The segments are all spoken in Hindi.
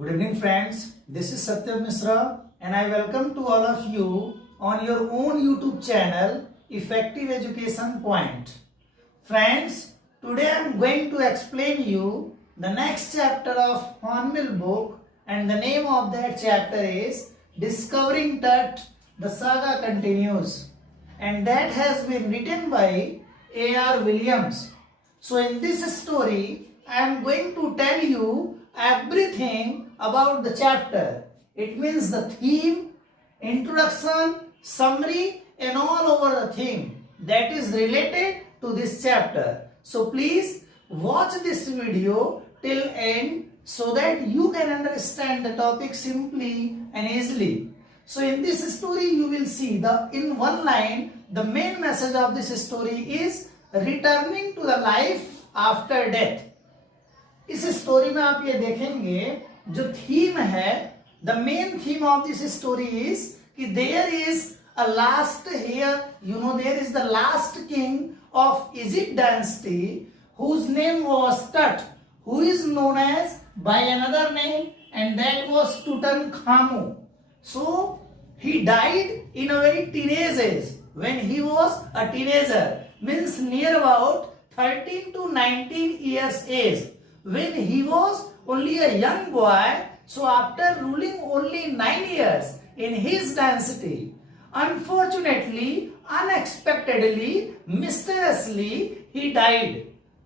Good evening friends, this is Satyam Misra and I welcome to all of you on your own YouTube channel Effective Education Point. Friends, today I am going to explain you the next chapter of Hornbill book and the name of that chapter is Discovering Tut, the Saga Continues, and that has been written by A.R. Williams. So in this story I am going to tell you everything about the chapter. It means the theme, introduction, summary and all over the theme that is related to this chapter. So please watch this video till end so that you can understand the topic simply and easily. So in this story you will see in one line the main message of this story is returning to the life after death. इस स्टोरी में आप ये देखेंगे जो थीम है, the main theme of this story is कि there is a last here, you know there is the last king of Egypt dynasty whose name was Tut, who is known as by another name and that was Tutankhamun. So he died in a very teenage age. When he was a teenager, means near about 13 to 19 years age. When he was only a young boy, so after ruling only 9 years in his dynasty, unfortunately, unexpectedly, mysteriously, he died.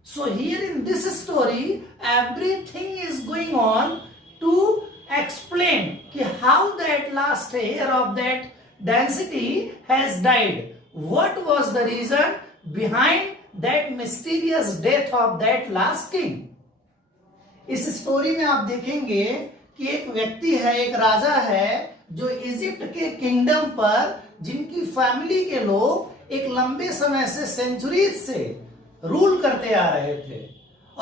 So here in this story, everything is going on to explain how that last heir of that dynasty has died. What was the reason behind that mysterious death of that last king? इस स्टोरी में आप देखेंगे कि एक व्यक्ति है, एक राजा है जो इजिप्ट के किंगडम पर, जिनकी फैमिली के लोग एक लंबे समय से सेंचुरीज से रूल करते आ रहे थे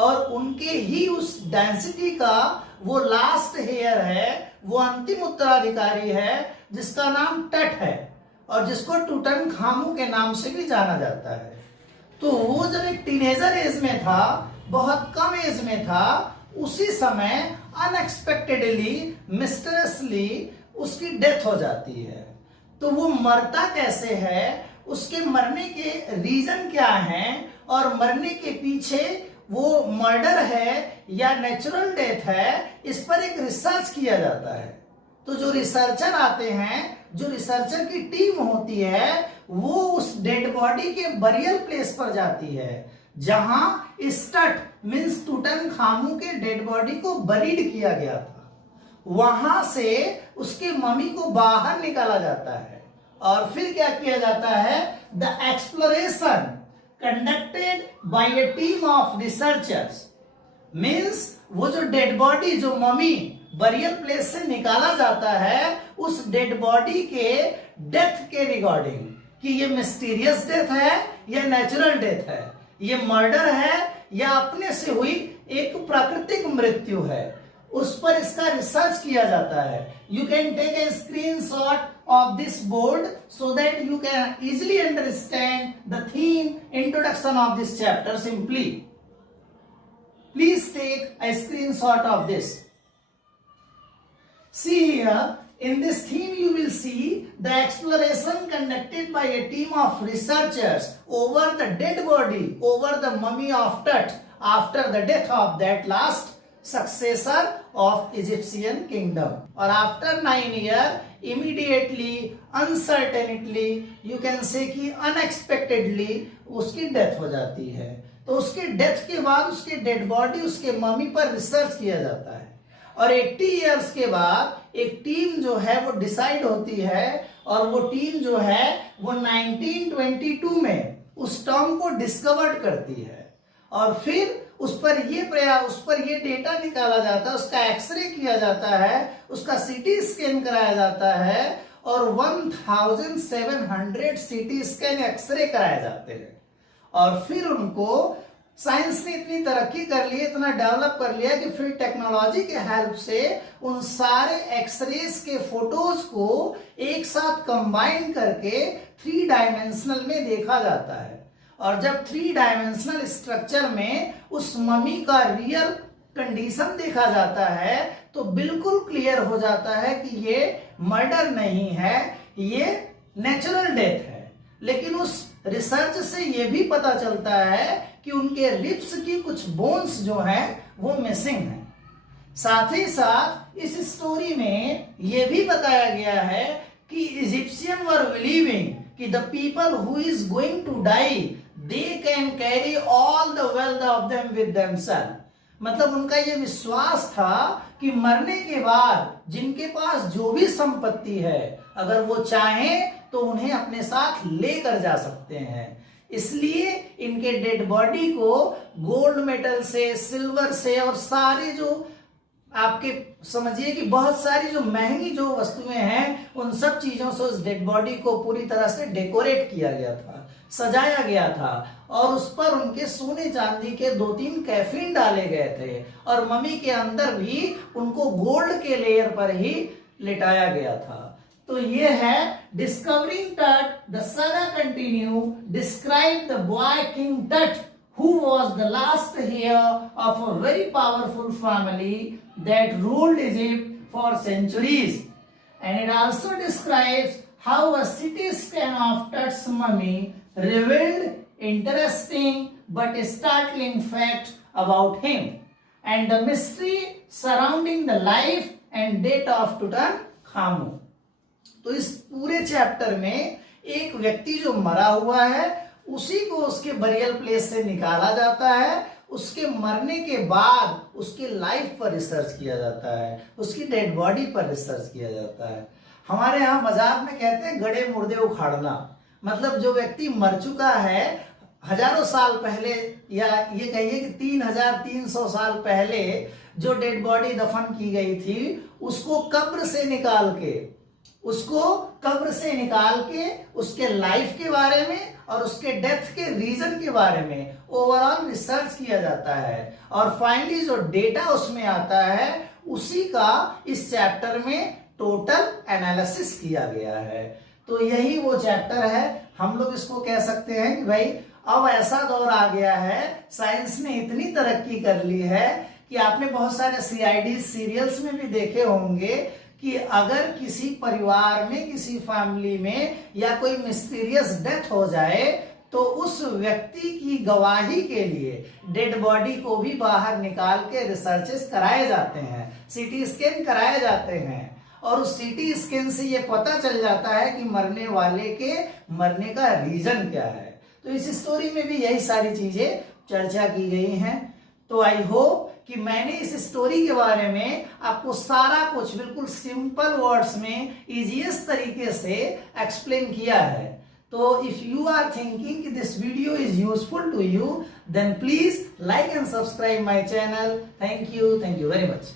और उनके ही उस डायनेस्टी का वो लास्ट हेयर है, वो अंतिम उत्तराधिकारी है जिसका नाम टट है और जिसको टूटनखामू के नाम से भी जाना जाता है. तो वो जब एक टीनेजर एज में था, बहुत कम एज में था, उसी समय अनएक्सपेक्टेडली मिस्टरसली उसकी डेथ हो जाती है. तो वो मरता कैसे है, उसके मरने के रीजन क्या हैं और मरने के पीछे वो मर्डर है या नेचुरल डेथ है, इस पर एक रिसर्च किया जाता है. तो जो रिसर्चर आते हैं, जो रिसर्चर की टीम होती है, वो उस डेड बॉडी के बरियल प्लेस पर जाती है जहां टट मींस टूटनखामू के डेड बॉडी को बरीड किया गया था. वहां से उसके मम्मी को बाहर निकाला जाता है और फिर क्या किया जाता है, the exploration conducted by A team of researchers. Means वो जो डेड बॉडी, जो मम्मी बरियल प्लेस से निकाला जाता है, उस डेड बॉडी के डेथ के रिगार्डिंग कि ये मिस्टीरियस डेथ है या नेचुरल डेथ है, ये मर्डर है या अपने से हुई एक प्राकृतिक मृत्यु है, उस पर इसका रिसर्च किया जाता है. You can take a screenshot of this board so that you can easily understand the theme, introduction of this chapter simply. Please take a screenshot of this. See here, in this theme you will see the exploration conducted by a team of researchers over the dead body, over the mummy of Tut after the death of that last successor of Egyptian kingdom. Or after 9 years, immediately, uncertainly, you can say कि unexpectedly उसकी डेथ हो जाती है. तो उसके डेथ के बाद उसके डेड बॉडी, उसके मम्मी पर रिसर्च किया जाता है और 80 इयर्स के बाद एक टीम जो है वो डिसाइड होती है और वो टीम जो है वो 1922 में उस टॉम को डिस्कवर्ड करती है और फिर उस पर ये डेटा निकाला जाता है, उसका एक्सरे किया जाता है, उसका सीटी स्कैन कराया जाता है और 1700 सीटी स्कैन एक्सरे कराए जाते हैं. और फिर उनको साइंस ने इतनी तरक्की कर ली, इतना डेवलप कर लिया कि फिर टेक्नोलॉजी के हेल्प से उन सारे एक्सरेज के फोटोज को एक साथ कंबाइन करके 3 डायमेंशनल में देखा जाता है. और जब 3 डायमेंशनल स्ट्रक्चर में उस मम्मी का रियल कंडीशन देखा जाता है तो बिल्कुल क्लियर हो जाता है कि ये मर्डर नहीं है, ये नेचुरल डेथ है। लेकिन उस रिसर्च से ये भी पता चलता है कि उनके लिप्स की कुछ बोन्स जो हैं वो मिसिंग हैं। साथ ही साथ इस स्टोरी में ये भी बताया गया है कि इजिप्शियन वर बिलीविंग कि the people who is going to die they can carry all the wealth of them with themselves. मतलब उनका ये विश्वास था कि मरने के बाद जिनके पास जो भी संपत्ति है, अगर वो चाहें तो उन्हें अपने साथ लेकर जा सकते हैं। इसलिए इनके डेड बॉडी को गोल्ड मेटल से, सिल्वर से और सारे जो आपके समझिए कि बहुत सारी जो महंगी जो वस्तुएं हैं उन सब चीजों से उस डेड बॉडी को पूरी तरह से डेकोरेट किया गया था, सजाया गया था और उस पर उनके सोने चांदी के 2-3 कैफिन डाले गए थे और मम्मी के अंदर भी उनको गोल्ड के लेयर पर ही लिटाया गया था। तो ये है डिस्कवरिंग टट, the saga continue, describe the boy king टट who was the last heir of a very powerful family that ruled Egypt for centuries. And it also describes how a CT scan of Tut's mummy revealed interesting but startling facts about him and the mystery surrounding the life and death of Tutankhamun. तो इस पूरे चैप्टर में एक व्यक्ति जो मरा हुआ है उसी को उसके बरियल प्लेस से निकाला जाता है, उसके मरने के बाद उसके लाइफ पर रिसर्च किया जाता है, उसकी डेड बॉडी पर रिसर्च किया जाता है। हमारे यहाँ मजाक में कहते हैं गड़े मुर्दे उखाड़ना। मतलब जो व्यक्ति मर चुका है हजारों साल पहले, या ये कहिए कि 3300 साल पहले जो डेड बॉडी दफन की गई थी उसको कब्र से निकाल के उसके लाइफ के बारे में और उसके डेथ के रीजन के बारे में ओवरऑल रिसर्च किया जाता है और फाइनली जो डेटा उसमें आता है उसी का इस चैप्टर में टोटल एनालिसिस किया गया है। तो यही वो चैप्टर है। हम लोग इसको कह सकते हैं कि भाई अब ऐसा दौर आ गया है, साइंस ने इतनी तरक्की कर ली है कि आपने बहुत सारे सीआईडी सीरियल्स में भी देखे होंगे कि अगर किसी परिवार में, किसी फैमिली में या कोई मिस्टीरियस डेथ हो जाए तो उस व्यक्ति की गवाही के लिए डेड बॉडी को भी बाहर निकाल के रिसर्चेस कराए जाते हैं, सीटी स्कैन कराए जाते हैं और उस सीटी स्कैन से ये पता चल जाता है कि मरने वाले के मरने का रीजन क्या है। तो इस स्टोरी में भी यही सारी चीजें चर्चा की गई हैं। तो आई होप कि मैंने इस स्टोरी के बारे में आपको सारा कुछ बिल्कुल सिंपल वर्ड्स में इजीएस्ट तरीके से एक्सप्लेन किया है। तो इफ यू आर थिंकिंग कि this video is useful to you, then please like and subscribe my channel. Thank you very much.